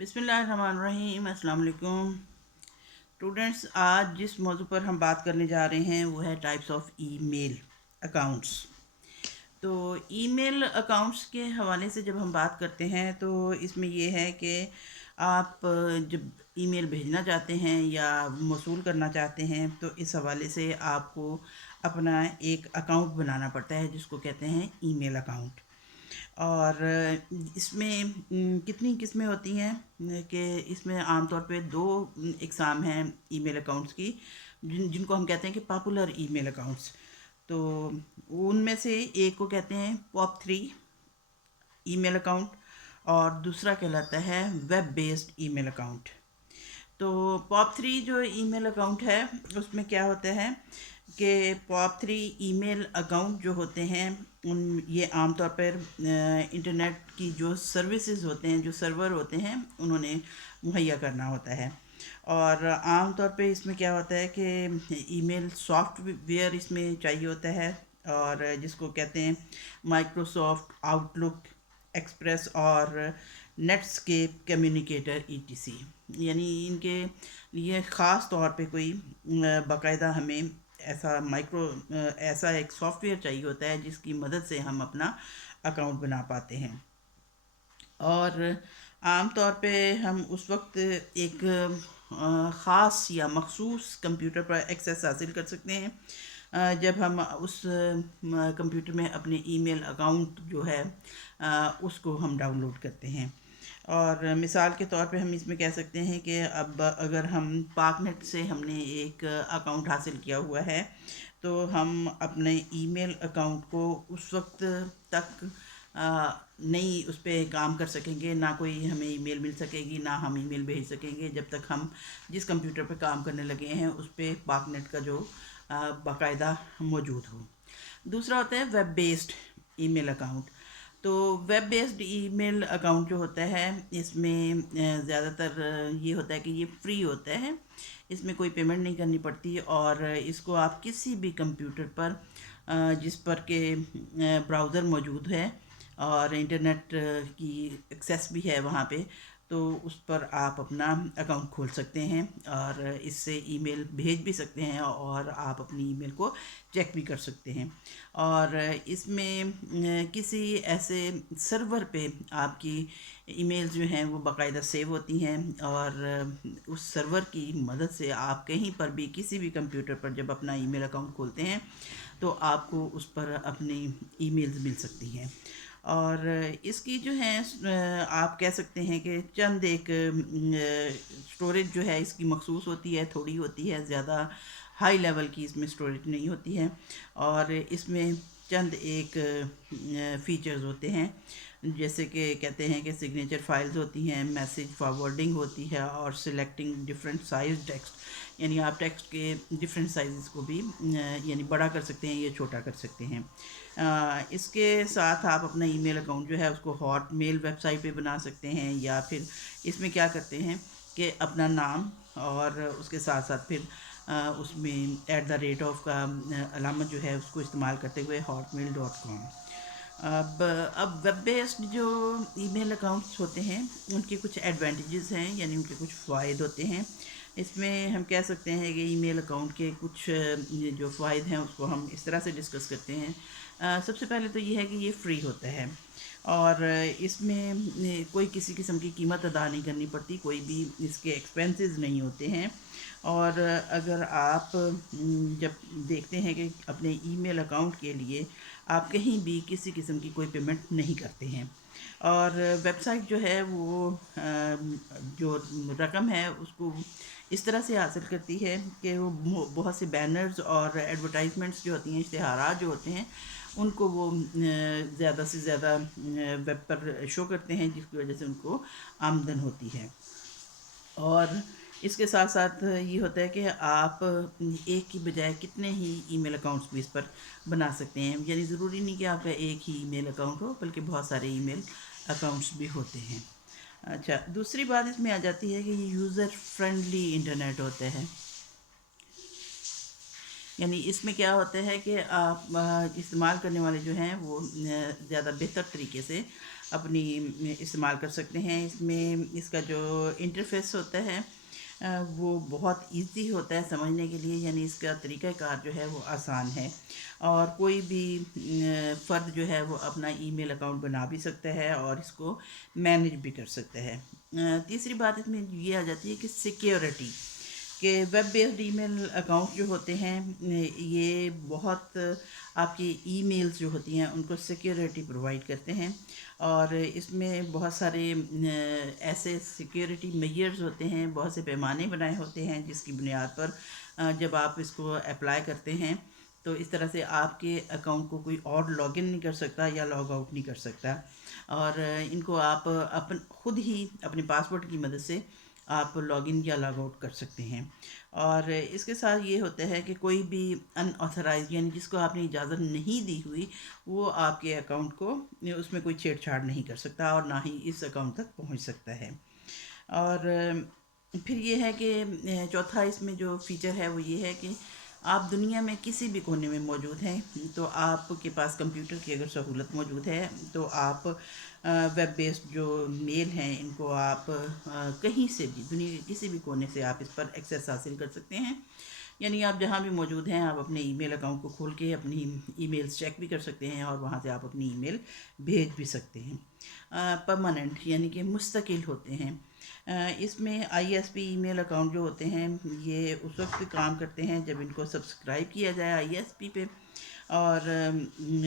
बिस्मिल्लाहिर्रहमानिर्रहीम। अस्सलाम वालेकुम स्टूडेंट्स। आज जिस मौजू पर हम बात करने जा रहे हैं वो है टाइप्स ऑफ ईमेल अकाउंट्स। तो ईमेल अकाउंट्स के हवाले से जब हम बात करते हैं तो इसमें ये है कि आप जब ईमेल भेजना चाहते हैं या मौसूल करना चाहते हैं तो इस हवाले से आपको अपना एक अकाउंट बनाना पड़ता है जिसको कहते हैं ईमेल अकाउंट। और इसमें कितनी किस्में होती हैं कि इसमें आमतौर पे दो इकसाम हैं ईमेल अकाउंट्स की, जिनको हम कहते हैं कि पॉपुलर ईमेल अकाउंट्स। तो उनमें से एक को कहते हैं पॉप3 ईमेल अकाउंट और दूसरा कहलाता है वेब बेस्ड ईमेल अकाउंट। तो पॉप3 जो ईमेल अकाउंट है उसमें क्या होता है कि पॉप3 ईमेल अकाउंट जो होते हैं उन ये आमतौर पर इंटरनेट की जो सर्विसेज होते हैं, जो सर्वर होते हैं, उन्होंने मुहैया करना होता है। और आम तौर पे इसमें क्या होता है कि ईमेल सॉफ्टवेयर इसमें चाहिए होता है, और जिसको कहते हैं माइक्रोसॉफ्ट आउटलुक, एक्सप्रेस और नेटस्केप कम्युनिकेटर ईटीसी। यानी इनके लिए ख़ास तौर पे कोई बाकायदा हमें ऐसा एक सॉफ्टवेयर चाहिए होता है जिसकी मदद से हम अपना अकाउंट बना पाते हैं। और आम तौर पे हम उस वक्त एक ख़ास या मखसूस कंप्यूटर पर एक्सेस हासिल कर सकते हैं जब हम उस कंप्यूटर में अपने ईमेल अकाउंट जो है उसको हम डाउनलोड करते हैं। और मिसाल के तौर पे हम इसमें कह सकते हैं कि अब अगर हम पाकनेट से हमने एक अकाउंट हासिल किया हुआ है तो हम अपने ईमेल अकाउंट को उस वक्त तक नहीं उस पर काम कर सकेंगे, ना कोई हमें ईमेल मिल सकेगी, ना हम ईमेल भेज सकेंगे जब तक हम जिस कंप्यूटर पर काम करने लगे हैं उस पर पाकनेट का जो बाकायदा मौजूद हो। दूसरा होता है वेब बेस्ड ईमेल अकाउंट। तो वेब बेस्ड ईमेल अकाउंट जो होता है इसमें ज़्यादातर ये होता है कि ये फ्री होता है, इसमें कोई पेमेंट नहीं करनी पड़ती और इसको आप किसी भी कंप्यूटर पर जिस पर के ब्राउज़र मौजूद है और इंटरनेट की एक्सेस भी है वहाँ पे, तो उस पर आप अपना अकाउंट खोल सकते हैं और इससे ईमेल भेज भी सकते हैं और आप अपनी ईमेल को चेक भी कर सकते हैं। और इसमें किसी ऐसे सर्वर पे आपकी ईमेल जो हैं वो बाकायदा सेव होती हैं और उस सर्वर की मदद से आप कहीं पर भी किसी भी कंप्यूटर पर जब अपना ईमेल अकाउंट खोलते हैं तो आपको उस पर अपनी ईमेल्स मिल सकती हैं। और इसकी जो है आप कह सकते हैं कि चंद एक स्टोरेज जो है इसकी मखसूस होती है, थोड़ी होती है, ज़्यादा हाई लेवल की इसमें स्टोरेज नहीं होती है। और इसमें चंद एक फीचर्स होते हैं जैसे कि कहते हैं कि सिग्नेचर फाइल्स होती हैं, मैसेज फॉरवर्डिंग होती है और सिलेक्टिंग डिफरेंट साइज टेक्स्ट, यानी आप टेक्स्ट के डिफरेंट साइज़ को भी यानी बड़ा कर सकते हैं या छोटा कर सकते हैं। इसके साथ आप अपना ईमेल अकाउंट जो है उसको हॉटमेल वेबसाइट पे बना सकते हैं, या फिर इसमें क्या करते हैं कि अपना नाम और उसके साथ साथ फिर उसमें @ऑफ का अलामत जो है उसको इस्तेमाल करते हुए hotmail.com। अब वेब बेस्ड जो ईमेल अकाउंट्स होते हैं उनके कुछ एडवांटेजेस हैं, यानी उनके कुछ फ़ायदे होते हैं। इसमें हम कह सकते हैं कि ईमेल अकाउंट के कुछ ये जो फ़ायदे हैं उसको हम इस तरह से डिस्कस करते हैं। सबसे पहले तो ये है कि ये फ्री होता है और इसमें कोई किसी किस्म की कीमत अदा नहीं करनी पड़ती, कोई भी इसके एक्सपेंसेस नहीं होते हैं। और अगर आप जब देखते हैं कि अपने ईमेल अकाउंट के लिए आप कहीं भी किसी किस्म की कोई पेमेंट नहीं करते हैं। और वेबसाइट जो है वो जो रकम है उसको इस तरह से हासिल करती है कि वो बहुत से बैनर्स और एडवर्टाइजमेंट्स जो होती हैं, इश्तिहारात जो होते हैं, उनको वो ज़्यादा से ज़्यादा वेब पर शो करते हैं जिसकी वजह से उनको आमदन होती है। और इसके साथ साथ ये होता है कि आप एक की बजाय कितने ही ईमेल अकाउंट्स भी इस पर बना सकते हैं, यानी ज़रूरी नहीं कि आपका एक ही ईमेल अकाउंट हो बल्कि बहुत सारे ईमेल अकाउंट्स भी होते हैं। अच्छा, दूसरी बात इसमें आ जाती है कि ये यूज़र फ्रेंडली इंटरनेट होता है, यानी इसमें क्या होता है कि आप इस्तेमाल करने वाले जो हैं वो ज़्यादा बेहतर तरीके से اپنی استعمال کر سکتے ہیں۔ اس میں اس کا جو انٹرفیس ہوتا ہے وہ بہت ایزی ہوتا ہے سمجھنے کے لیے، یعنی اس کا طریقہ کار جو ہے وہ آسان ہے، اور کوئی بھی فرد جو ہے وہ اپنا ای میل اکاؤنٹ بنا بھی سکتا ہے اور اس کو مینیج بھی کر سکتا ہے۔ تیسری بات اس میں یہ آ جاتی ہے کہ سیکیورٹی، کہ ویب بیسڈ ای میل اکاؤنٹ جو ہوتے ہیں یہ بہت آپ کی ای میلز جو ہوتی ہیں ان کو سیکیورٹی پرووائڈ کرتے ہیں، اور اس میں بہت سارے ایسے سیکیورٹی میجرز ہوتے ہیں، بہت سے پیمانے بنائے ہوتے ہیں جس کی بنیاد پر جب آپ اس کو اپلائی کرتے ہیں تو اس طرح سے آپ کے اکاؤنٹ کو کوئی اور لاگ ان نہیں کر سکتا یا لاگ آؤٹ نہیں کر سکتا، اور ان کو آپ خود ہی اپنے پاسورڈ کی مدد سے آپ لاگ ان یا لاگ آؤٹ کر سکتے ہیں۔ اور اس کے ساتھ یہ ہوتا ہے کہ کوئی بھی ان آتھرائز یعنی جس کو آپ نے اجازت نہیں دی ہوئی وہ آپ کے اکاؤنٹ کو اس میں کوئی چھیڑ چھاڑ نہیں کر سکتا اور نہ ہی اس اکاؤنٹ تک پہنچ سکتا ہے۔ اور پھر یہ ہے کہ چوتھا اس میں جو فیچر ہے وہ یہ ہے کہ آپ دنیا میں کسی بھی کونے میں موجود ہیں تو آپ کے پاس کمپیوٹر کی اگر سہولت موجود ہے تو آپ ویب بیسڈ جو میل ہیں ان کو آپ کہیں سے بھی دنیا کے کسی بھی کونے سے آپ اس پر ایکسیس حاصل کر سکتے ہیں، یعنی آپ جہاں بھی موجود ہیں آپ اپنے ای میل اکاؤنٹ کو کھول کے اپنی ای میلز چیک بھی کر سکتے ہیں اور وہاں سے آپ اپنی ای میل بھیج بھی سکتے ہیں۔ پرماننٹ یعنی کہ مستقل ہوتے ہیں۔ اس میں I S P E mile account جو ہوتے ہیں یہ اس وقت کام کرتے ہیں جب ان کو سبسکرائب کیا جائے آئی ایس پی پہ، اور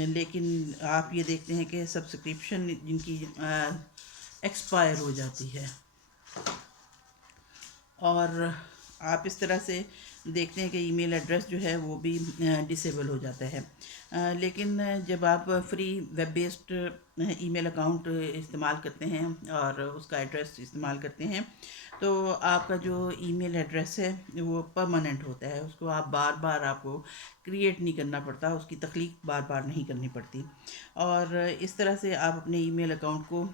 لیکن آپ یہ دیکھتے ہیں کہ سبسکرپشن جن کی ایکسپائر ہو جاتی ہے، اور آپ اس طرح سے دیکھتے ہیں کہ ای میل ایڈریس جو ہے وہ بھی ڈسیبل ہو جاتا ہے۔ لیکن جب آپ فری ویب بیسڈ ای میل اکاؤنٹ استعمال کرتے ہیں اور اس کا ایڈریس استعمال کرتے ہیں تو آپ کا جو ای میل ایڈریس ہے وہ پرماننٹ ہوتا ہے، اس کو آپ بار بار آپ کو کریٹ نہیں کرنا پڑتا، اس کی تخلیق بار بار نہیں کرنی پڑتی، اور اس طرح سے آپ اپنے ای میل اکاؤنٹ کو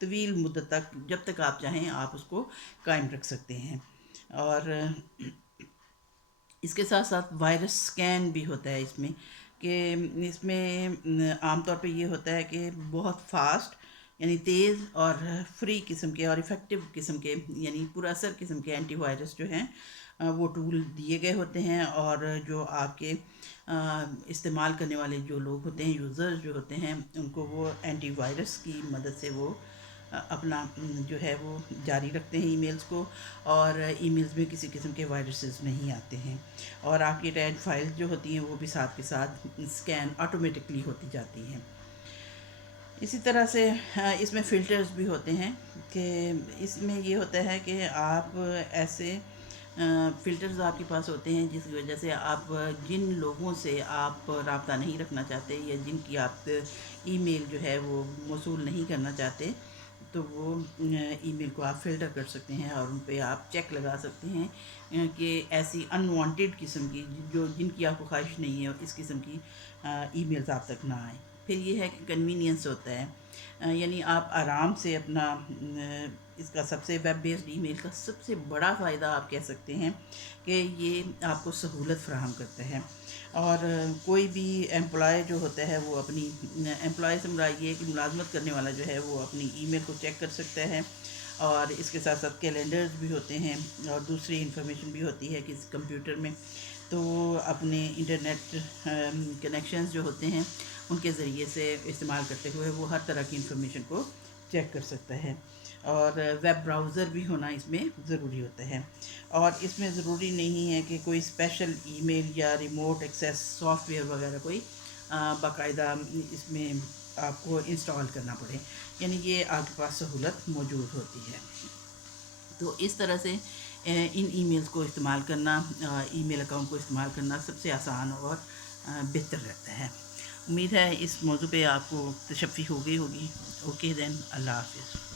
طویل مدت تک جب تک آپ چاہیں آپ اس کو قائم رکھ سکتے ہیں۔ اور اس کے ساتھ ساتھ وائرس سکین بھی ہوتا ہے اس میں عام طور پہ یہ ہوتا ہے کہ بہت فاسٹ یعنی تیز اور فری قسم کے اور افیکٹو قسم کے یعنی پر اثر قسم کے اینٹی وائرس جو ہیں وہ ٹول دیے گئے ہوتے ہیں، اور جو آپ کے استعمال کرنے والے جو لوگ ہوتے ہیں یوزر جو ہوتے ہیں ان کو وہ اینٹی وائرس کی مدد سے وہ اپنا جو ہے وہ جاری رکھتے ہیں ای میلز کو، اور ای میلز میں کسی قسم کے وائرسز نہیں آتے ہیں، اور آپ کی ٹیگ فائل جو ہوتی ہیں وہ بھی ساتھ کے ساتھ اسکین آٹومیٹکلی ہوتی جاتی ہیں۔ اسی طرح سے اس میں فلٹرز بھی ہوتے ہیں کہ اس میں یہ ہوتا ہے کہ آپ ایسے فلٹرز آپ کے پاس ہوتے ہیں جس کی وجہ سے آپ جن لوگوں سے آپ رابطہ نہیں رکھنا چاہتے یا جن کی آپ ای میل جو ہے وہ موصول نہیں کرنا چاہتے تو وہ ای میل کو آپ فلٹر کر سکتے ہیں اور ان پہ آپ چیک لگا سکتے ہیں کہ ایسی ان وانٹیڈ قسم کی جن کی آپ کو خواہش نہیں ہے اس قسم کی ای میلز آپ تک نہ آئیں۔ پھر یہ ہے کہ کنوینئنس ہوتا ہے، یعنی آپ آرام سے اپنا اس کا سب سے ویب بیسڈ ای میل کا سب سے بڑا فائدہ آپ کہہ سکتے ہیں کہ یہ آپ کو سہولت فراہم کرتا ہے، اور کوئی بھی امپلائی جو ہوتا ہے وہ اپنی امپلائی سے مراد یہ ہے کہ ملازمت کرنے والا جو ہے وہ اپنی ای میل کو چیک کر سکتا ہے، اور اس کے ساتھ ساتھ کیلنڈرز بھی ہوتے ہیں اور دوسری انفارمیشن بھی ہوتی ہے کہ اس کمپیوٹر میں تو اپنے انٹرنیٹ کنیکشنز جو ہوتے ہیں ان کے ذریعے سے استعمال کرتے ہوئے وہ ہر طرح کی انفارمیشن کو چیک کر سکتا ہے، اور ویب براؤزر بھی ہونا اس میں ضروری ہوتا ہے، اور اس میں ضروری نہیں ہے کہ کوئی اسپیشل ای میل یا ریموٹ ایکسیس سافٹ ویئر وغیرہ کوئی باقاعدہ اس میں آپ کو انسٹال کرنا پڑے، یعنی یہ آپ کے پاس سہولت موجود ہوتی ہے۔ تو اس طرح سے ان ای میلز کو استعمال کرنا، ای میل اکاؤنٹ کو استعمال کرنا سب سے آسان اور بہتر رہتا ہے۔ امید ہے اس موضوع پہ آپ کو تشفی ہو گئی ہوگی۔ اوکے دین، اللہ حافظ۔